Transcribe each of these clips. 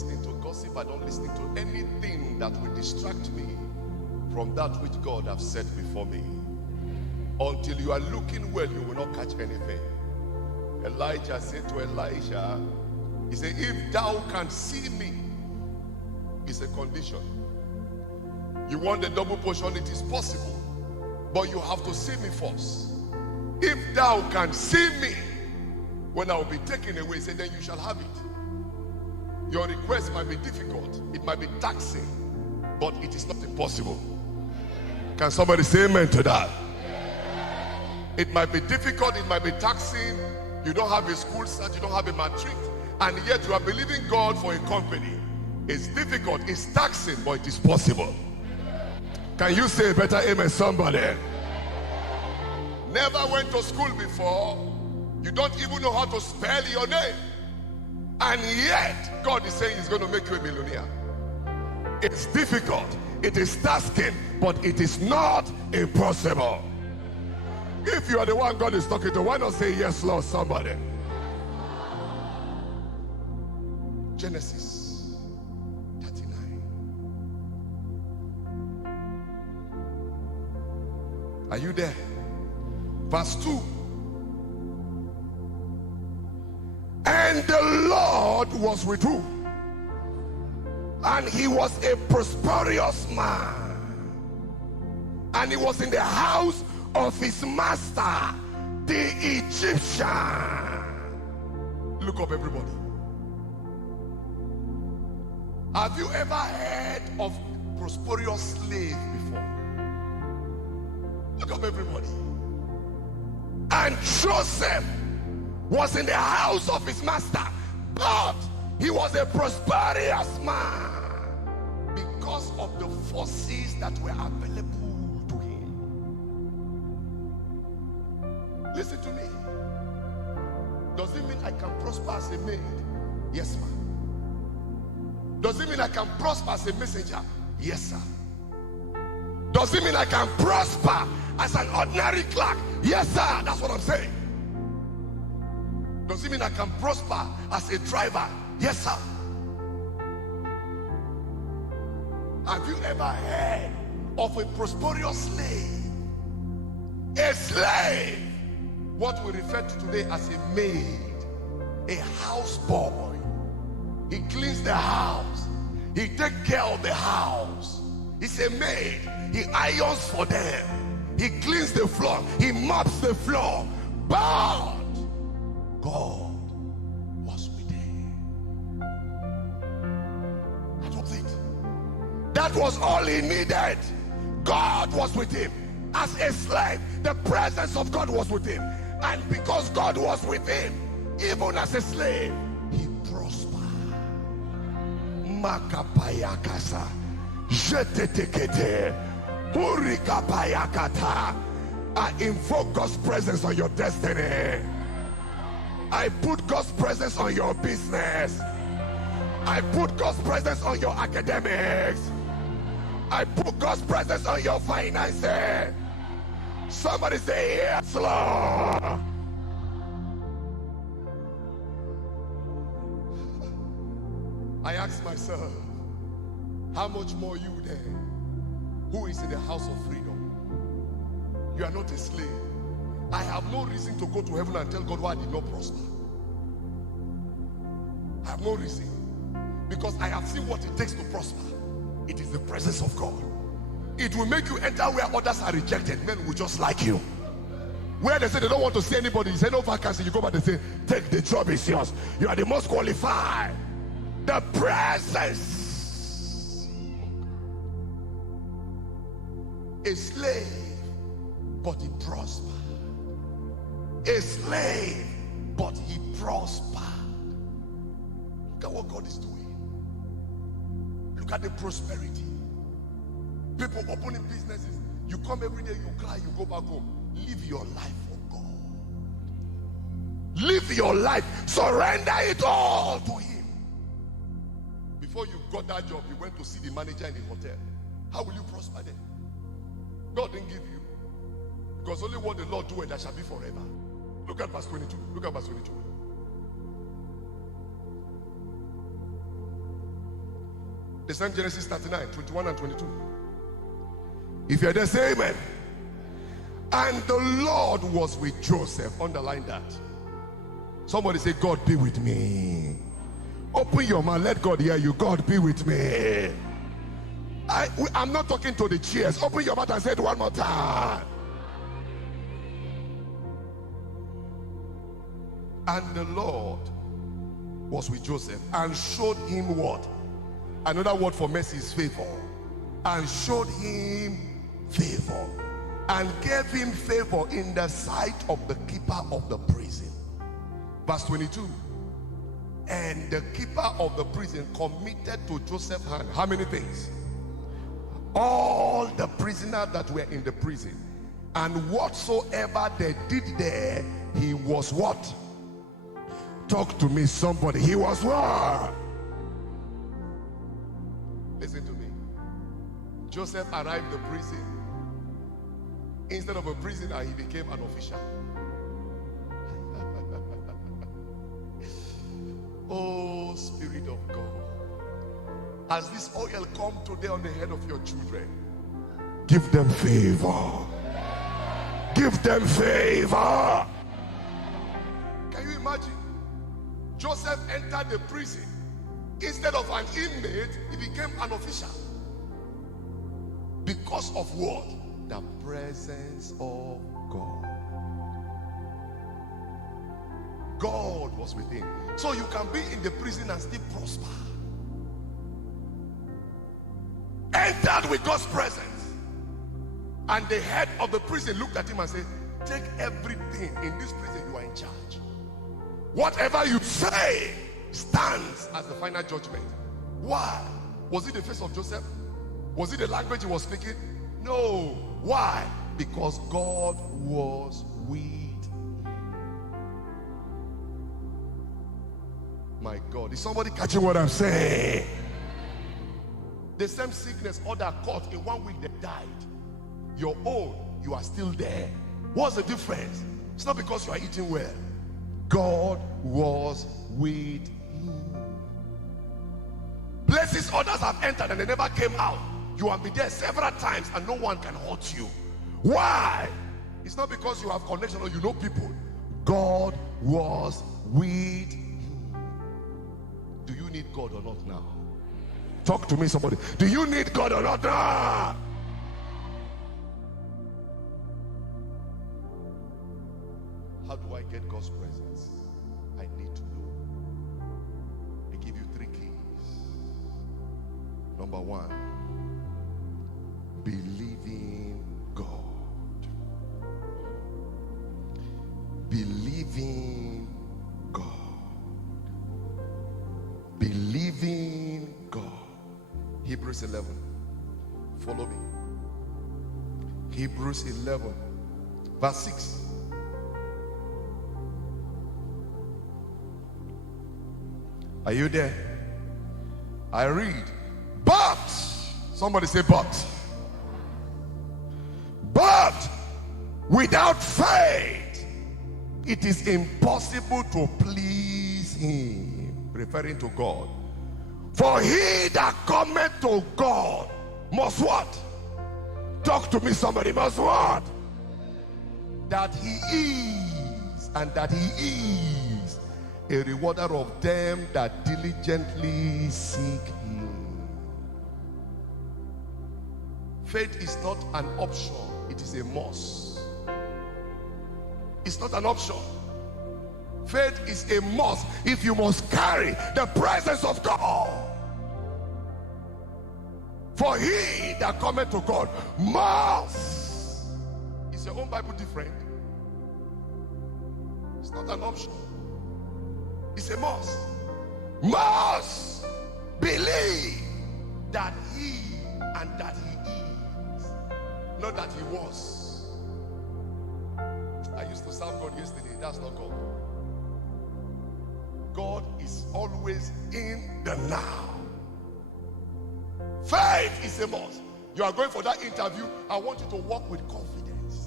listening to gossip. I don't listen to anything that will distract me from that which God has set before me. Until you are looking well, you will not catch anything. Elijah said to Elisha, he said, if thou canst see me, it's a condition. You want the double portion, it is possible, but you have to see me first. If thou canst see me, when I will be taken away, say, then you shall have it. Your request might be difficult, it might be taxing, but it is not impossible. Can somebody say amen to that? It might be difficult, it might be taxing. You don't have a school start, you don't have a matric, and yet you are believing God for a company. It's difficult, it's taxing, but it is possible. Can you say better amen, somebody? Never went to school before. You don't even know how to spell your name. And yet, God is saying he's going to make you a millionaire. It's difficult, it is tasking, but it is not impossible. If you are the one God is talking to, why not say yes, Lord, somebody? Genesis 39. Are you there? Verse 2. And the Lord was with who? And he was a prosperous man. And he was in the house of his master, the Egyptian. Look up, everybody. Have you ever heard of prosperous slave before? Look up, everybody. And Joseph was in the house of his master, but he was a prosperous man because of the forces that were available to him. Listen to me. Does it mean I can prosper as a maid? Yes, ma'am. Does it mean I can prosper as a messenger? Yes, sir. Does it mean I can prosper as an ordinary clerk? Yes, sir. That's what I'm saying. Does it mean I can prosper as a driver? Yes, sir. Have you ever heard of a prosperous slave? A slave, what we refer to today as a maid, a houseboy. He cleans the house, he takes care of the house. He's a maid, he irons for them, he cleans the floor, he mops the floor. But God was with him. That was it. That was all he needed. God was with him. As a slave, the presence of God was with him. And because God was with him, even as a slave, he prospered. Makapayakasa, jetetekete, urikapayakata. I invoke God's presence on your destiny. I put God's presence on your business. I put God's presence on your academics. I put God's presence on your finances. Somebody say yes, Lord. I ask myself, how much more you there, who is in the house of freedom? You are not a slave. I have no reason to go to heaven and tell God why I did not prosper. I have no reason. Because I have seen what it takes to prosper. It is the presence of God. It will make you enter where others are rejected. Men will just like you. Where they say they don't want to see anybody, you say no vacancy, you go back and say, take the job, is yours. You are the most qualified. The presence. A slave, but he prospered. A slave, but he prospered. Look at what God is doing. Look at the prosperity. People opening businesses. You come every day, you cry, you go back home. Live your life for God. Live your life. Surrender it all to him. Before you got that job, you went to see the manager in the hotel. How will you prosper then? God didn't give you. Because only what the Lord do, and that shall be forever. Look at verse 22. Look at verse 22. The same Genesis 39, 21 and 22. If you're there, say amen. And the Lord was with Joseph. Underline that. Somebody say, God be with me. Open your mouth, let God hear you. God be with me. I'm not talking to the chairs. Open your mouth and say it one more time. And the Lord was with Joseph and showed him what? Another word for mercy is favor. And showed him favor. And gave him favor in the sight of the keeper of the prison. Verse 22. And the keeper of the prison committed to Joseph's hand how many things? All the prisoners that were in the prison. And whatsoever they did there, he was what? Talk to me, somebody. He was what? Listen to me. Joseph arrived at the prison. Instead of a prisoner, he became an official. Oh, Spirit of God. As this oil come today on the head of your children, give them favor. Give them favor. Can you imagine? Joseph entered the prison. Instead of an inmate, he became an official. Because of what? The presence of God. God was with him. So you can be in the prison and still prosper. Entered with God's presence. And the head of the prison looked at him and said, take everything in this prison, you are in charge. Whatever you say stands as the final judgment. Why? Was it the face of Joseph? Was it the language he was speaking? No. Why? Because God was with him. My God, is somebody catching what I'm saying? The same sickness other caught, in 1 week they died. Your own, you are still there. What's the difference? It's not because you are eating well. God was with him. Places others have entered and they never came out. You have been there several times and no one can hurt you. Why? It's not because you have connection or you know people. God was with him. Do you need God or not now? Talk to me, somebody. Do you need God or not now? How do I get God's presence? I need to know. I give you 3 keys. Number 1, believing God. Believing God. Believing God. Hebrews 11. Follow me. Hebrews 11, verse 6. Are you there? I read. But, somebody say but. But without faith, it is impossible to please him. Referring to God. For he that cometh to God must what? Talk to me, somebody. Must what? That he is, and that he is a rewarder of them that diligently seek him. Faith is not an option, it is a must. It's not an option. Faith is a must if you must carry the presence of God. For he that cometh to God must. Is your own Bible different? It's not an option. It's a must. Must believe that he and that he is, not that he was. I used to serve God yesterday. That's not God. God is always in the now. Faith is a must. You are going for that interview. I want you to walk with confidence.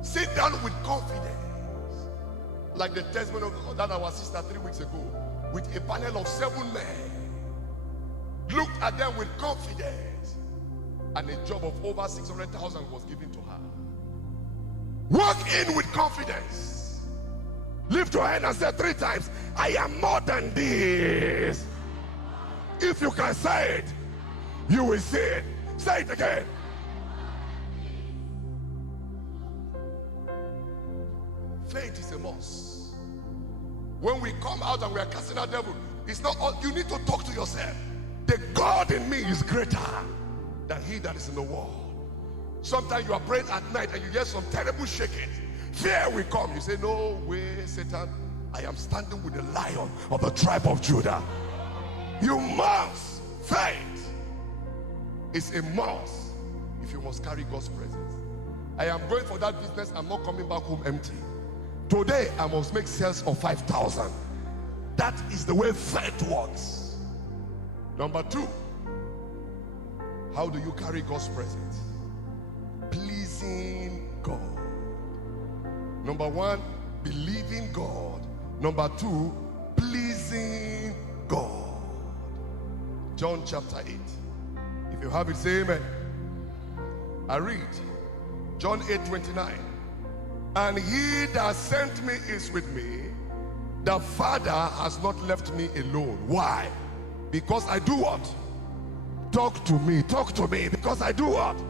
Sit down with confidence. Like the testimony of that our sister 3 weeks ago, with a panel of 7 men. looked at them with confidence, and a job of over 600,000 was given to her. Walk in with confidence. Lift your hand and say 3 times, I am more than this. If you can say it, you will see it. Say it again. Faith is a must. When we come out and we are casting out devil, it's not all. You need to talk to yourself. The God in me is greater than he that is in the world. Sometimes you are praying at night and you hear some terrible shaking. Fear will come. You say, no way, Satan. I am standing with the Lion of the tribe of Judah. You must. Faith is a must if you must carry God's presence. I am going for that business. I'm not coming back home empty. Today, I must make sales of 5,000. That is the way faith works. Number 2, how do you carry God's presence? Pleasing God. Number 1, believing God. Number 2, pleasing God. John chapter 8. If you have it, say amen. I read John 8:29. And he that sent me is with me. The Father has not left me alone. Why? Because I do what? Talk to me. Talk to me. Because I do what?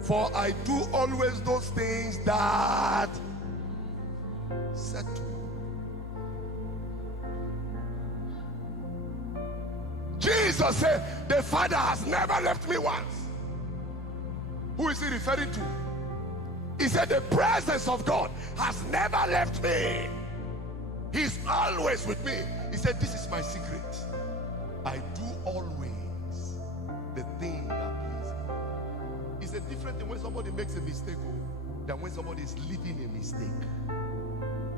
For I do always those things that said to me. Jesus said, the Father has never left me once. Who is he referring to? He said, the presence of God has never left me. He's always with me. He said, this is my secret. I do always the thing that pleases me. It's a different thing when somebody makes a mistake than when somebody is living a mistake.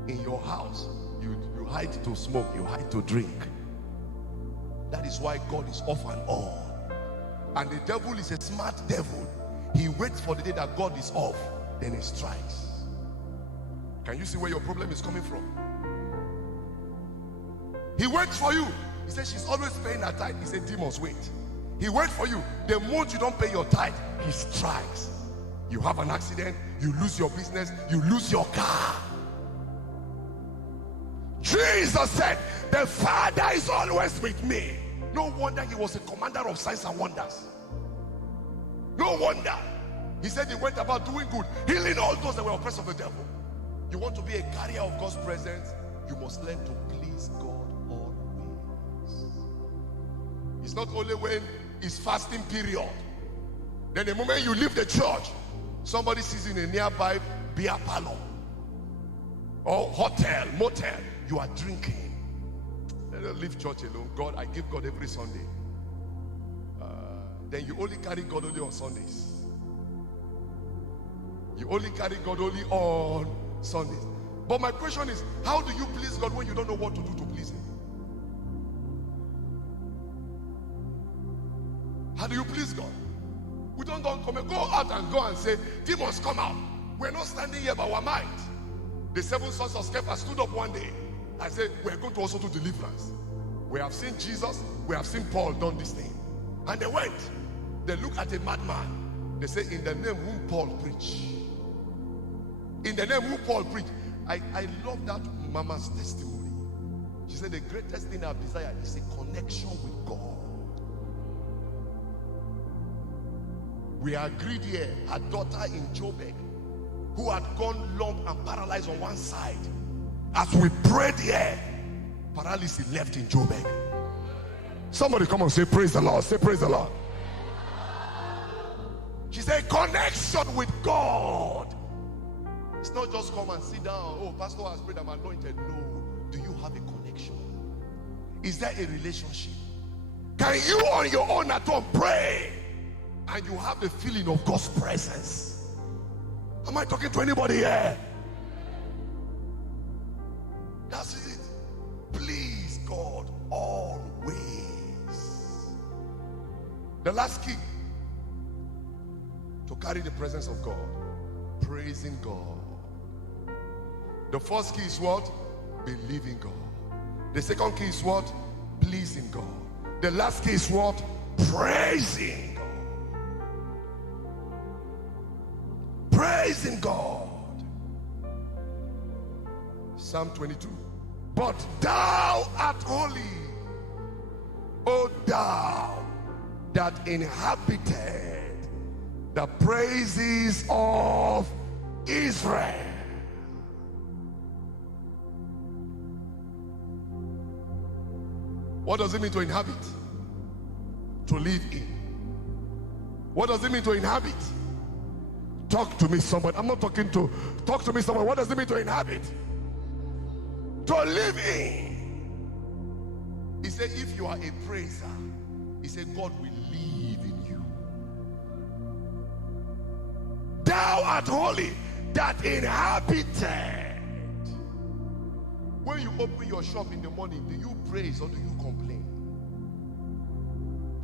In your house, you hide to smoke, you hide to drink. That is why God is off and on. And the devil is a smart devil. He waits for the day that God is off, then he strikes. Can you see where your problem is coming from? He waits for you. He says she's always paying her tithe. He said demons wait. He waits for you. The moment you don't pay your tithe, he strikes. You have an accident, you lose your business, you lose your car. Jesus said, the Father is always with me. No wonder he was a commander of signs and wonders. No wonder. He said he went about doing good, healing all those that were oppressed of the devil. You want to be a carrier of God's presence, you must learn to please God always. It's not only when it's fasting period. Then the moment you leave the church, somebody sees you in a nearby beer parlor or hotel, motel, you are drinking. Don't leave church alone. God, I give God every Sunday. Then you only carry God only on Sundays. You only carry God only on Sundays. But my question is, how do you please God when you don't know what to do to please him? How do you please God? We don't go out and go and say, demons come out. We're not standing here by our mind. The 7 sons of Sceva stood up one day and said, we're going to also do deliverance. We have seen Jesus, we have seen Paul done this thing. And they went. They look at a madman. They say, in the name whom Paul preached. In the name whom Paul preached. I love that mama's testimony. She said, the greatest thing I've desired is a connection with God. We agreed here, her daughter in Joburg, who had gone lump and paralyzed on one side. As we prayed here, paralysis left in Joburg. Somebody come and say, praise the Lord. Say, praise the Lord. She said, connection with God. It's not just come and sit down. Oh, pastor has prayed, I'm anointed. No. Do you have a connection? Is there a relationship? Can you on your own at home pray and you have the feeling of God's presence? Am I talking to anybody here? That's it. Please God always. The last key to carry the presence of God, praising God. The first key is what? Believing God. The second key is what? Pleasing God. The last key is what? Praising God. Praising God. Psalm 22. But thou art holy, O thou that inhabited the praises of Israel. What does it mean to inhabit? To live in. What does it mean to inhabit? Talk to me, somebody. I'm not talking to. Talk to me, somebody. What does it mean to inhabit? To live in. He said, if you are a praiser, he said, God will live in you. Thou art holy, that inhabited. When you open your shop in the morning, do you praise or do you complain?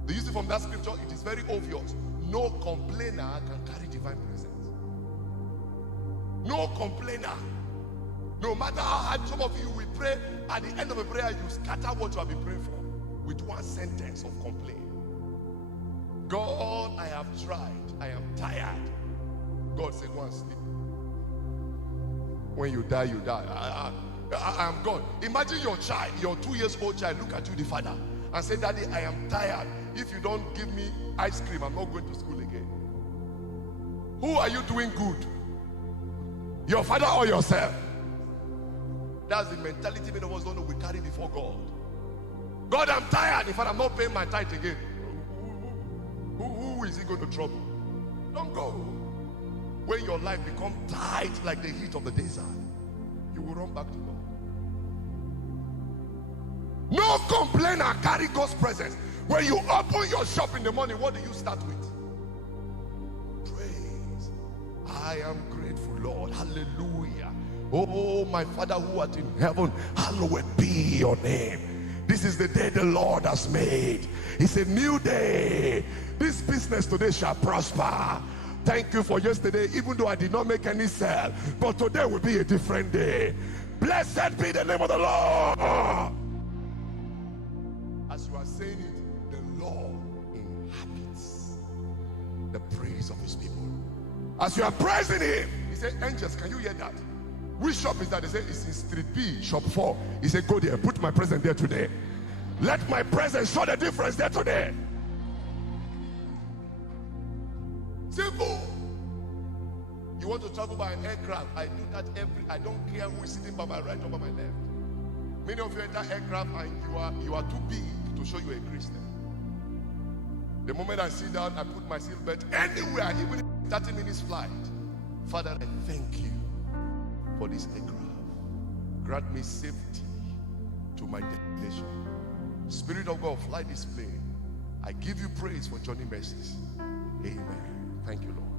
Do you see from that scripture? It is very obvious. No complainer can carry divine presence. No complainer. No matter how hard some of you will pray, at the end of a prayer, you scatter what you have been praying for with one sentence of complaint. God, I have tried. I am tired. God said, go and sleep. When you die, you die. I am God. Imagine your child, your 2-year-old child, look at you, the father, and say, Daddy, I am tired. If you don't give me ice cream, I'm not going to school again. Who are you doing good? Your father or yourself? That's the mentality many of us don't know we carry before God. God, I'm tired. In fact, I'm not paying my tithe again. Who is he going to trouble? Don't go. When your life becomes tight like the heat of the desert, you will run back to God. No complainer carry God's presence. When you open your shop in the morning, what do you start with? Praise. I am grateful, Lord. Hallelujah. Oh, my Father who art in heaven, hallowed be your name. This is the day the Lord has made. It's a new day. This business today shall prosper. Thank you for yesterday, even though I did not make any sale. But today will be a different day. Blessed be the name of the Lord. As you are saying it, the Lord inhabits the praise of his people. As you are praising him, he said, angels, can you hear that? Which shop is that? They say it's in Street B, shop 4. He said, go there, put my presence there today. Let my presence show the difference there today. Simple. You want to travel by an aircraft? I do that I don't care who is sitting by my right or by my left. Many of you enter aircraft and you are too big to show you a Christian. The moment I sit down, I put my seatbelt anywhere, even 30 minutes flight. Father, I thank you for this aircraft. Grant me safety to my destination. Spirit of God, fly this plane. I give you praise for Johnny Mercies. Amen. Thank you, Lord.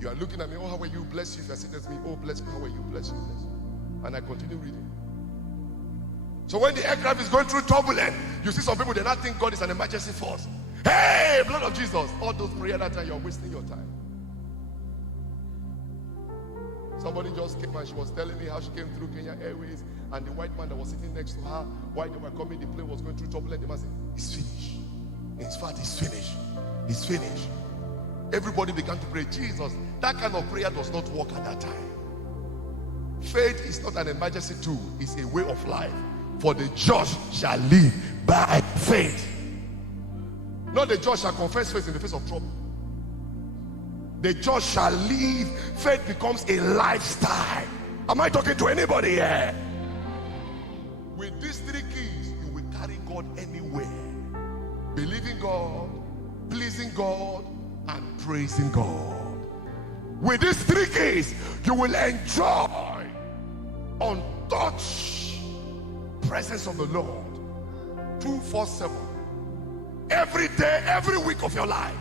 You are looking at me, oh, how are you? Bless you. If you are sitting next to me, oh, bless me. How are you? Bless you. Bless you. And I continue reading. So when the aircraft is going through turbulence, you see some people, they not think God is an emergency force. Hey, blood of Jesus. All those prayers that time, you're wasting your time. Somebody just came and she was telling me how she came through Kenya Airways, and the white man that was sitting next to her, while they were coming, the plane was going through turbulence. The man said, it's finished. In fact, it's finished. It's finished. Everybody began to pray. Jesus, that kind of prayer does not work at that time. Faith is not an emergency tool. It's a way of life. For the just shall live by faith. Not the just shall confess faith in the face of trouble. The just shall live. Faith becomes a lifestyle. Am I talking to anybody here? With these 3 keys, you will carry God anywhere. Believing God, pleasing God, and praising God. With these 3 keys, you will enjoy untouched presence of the Lord 247. Every day, every week of your life.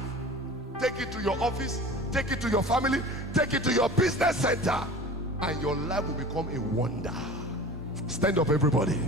Take it to your office, take it to your family, take it to your business center, and your life will become a wonder. Stand up, everybody.